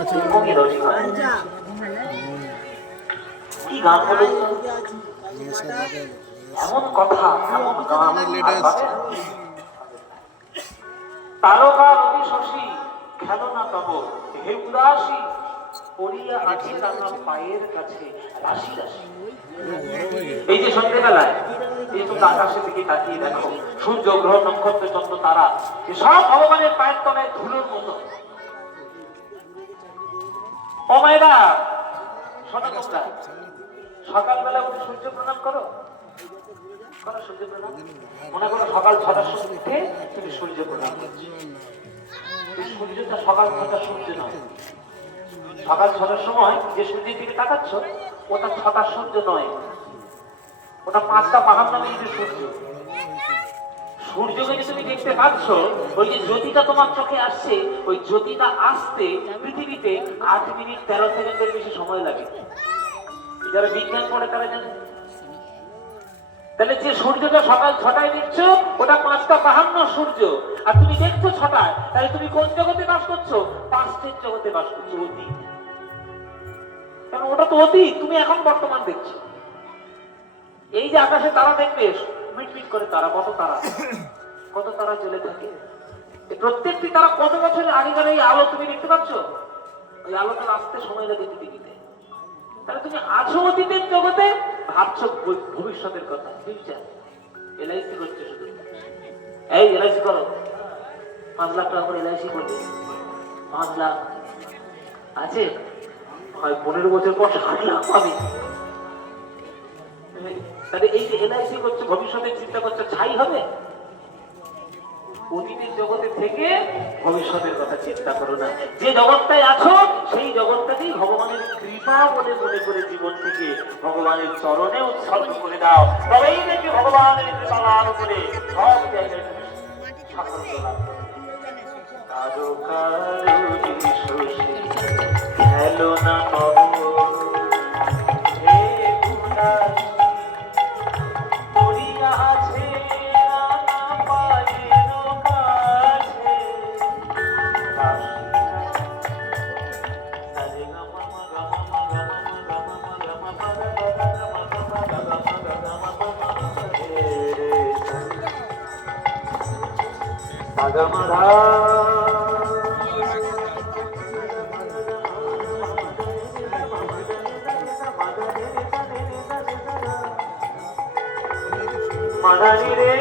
এরকমই রসিকতা। কি গান হলো, এমন কথা, এমন গান আর পাবে না। তারকা রবি শশী খেলো না তব, হে উদাসী পড়িয়া আছে রাঙা পায়ের কাছে রাশি রাশি। এই যে সন্ধ্যেবেলায় এই তুমি আকাশের দিকে তাকিয়ে দেখো, সূর্য গ্রহ নক্ষত্র চন্দ্র তারা সব ভগবানের পায়ের তলায় ধুলোর মতো। ও মায়েরা শোনো, তোমরা সকালবেলা উঠে সূর্য প্রণাম করো, করো সূর্য প্রণাম। মনে করো সকাল 6টার সময় উঠে তুমি সূর্য প্রণাম করছো। সূর্যটা সকাল 6টার সূর্য নয়, সকাল 6টার সময় যে সূর্যের দিকে তাকাচ্ছ ওটা 6টার সূর্য নয়, ওটা 5:52 সূর্য। সূর্যকে যে তুমি দেখতে পাচ্ছ, ওই যে জ্যোতিটা তোমার চোখে আসছে, ওই জ্যোতিটা আসতে পৃথিবীতে 8 মিনিট 13 সেকেন্ডের বেশি সময় লাগে। যারা বিজ্ঞান পড়ে তারা জানে। তাহলে যে সূর্যটা সকাল 6টায় দেখছো ওটা 5:52 সূর্য, আর তুমি দেখছো 6টায়, তাহলে তুমি কোন জগতে বাস করছো? পাস্টের জগতে বাস করছো, অতীত। কারণ ওটা তো অতীত, তুমি এখন বর্তমান দেখছো। এই যে আকাশে তারা দেখবে, মিটমিট করে তারা, কত তারা জ্বলে থাকে। প্রত্যেকটি তারা কত বছরের আগেকার এই আলো তুমি দেখতে পাচ্ছ? ওই আলোটা আসতে সময় লাগে পৃথিবীতে। তাহলে তুমি আছো অতীতের জগতে, ভাবছো ভবিষ্যতের কথা। ফিউচার এলআইসি করছো শুধু। এই এলআইসি করো, 5 লাখ টাকা করে এলআইসি করবে। 5 লাখ আছে, হয় 15 বছর পর 60 লাখ পাবে। তাহলে এই যে এলআইসি করছো, ভবিষ্যতের চিন্তা করছো, ছাই হবে? অতীতের জগতে থেকে ভবিষ্যতের কথা চিন্তা করো না। যে জগৎটায় আছো সেই জগৎটাকেই ভগবানের কৃপা বলে মনে করে জীবন থেকে ভগবানের চরণে উৎসর্গ করে দাও, তবেই দেখি ভগবানের কৃপা লাভ করে সব জায়গায় সাফল্য লাভ করবে। খেলো না মাদানি রে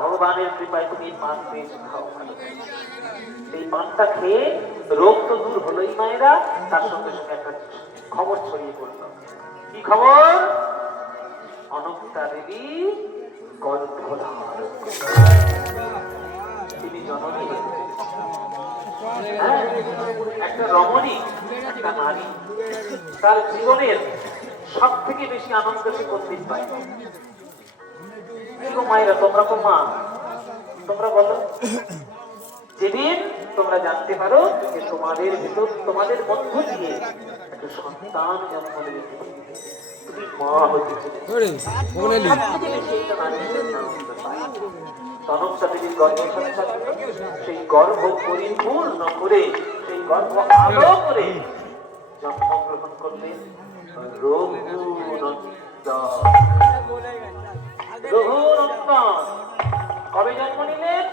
ভগবানের কৃপায় তুমি 5 পেয়েছো, খাও। এই পানটা খেয়ে রোগ তো দূর হলোই মায়েরা, তার সঙ্গে সঙ্গে একটা খবর ছড়িয়ে পড়লো। কি খবর? অনন্তা দেবী গর্ভধারণ, তিনি জননী। একটা রমণী, একটা নারী, তার জীবনের সব থেকে বেশি আনন্দ সে কোনদিন পায়? মায়েরা তোমরা তো মা, তোমরা বলো, যেদিন তোমরা জানতে পারো যে তোমাদের ভিতর, তোমাদের মধ্য দিয়ে একটা সন্তান জন্ম নেবে, তুমি মা হতে সেই গর্ভ পরিপূর্ণ করে, সেই গর্ভ আলো করে জন্মগ্রহণ করলেন রঘুনন্দন। রঘুনন্দন কবে জন্ম নিলেন?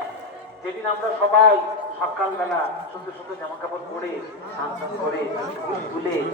যেদিন আমরা সবাই সকালবেলা সুন্দর সুন্দর জামা কাপড় পরে, স্নান করে, তুলে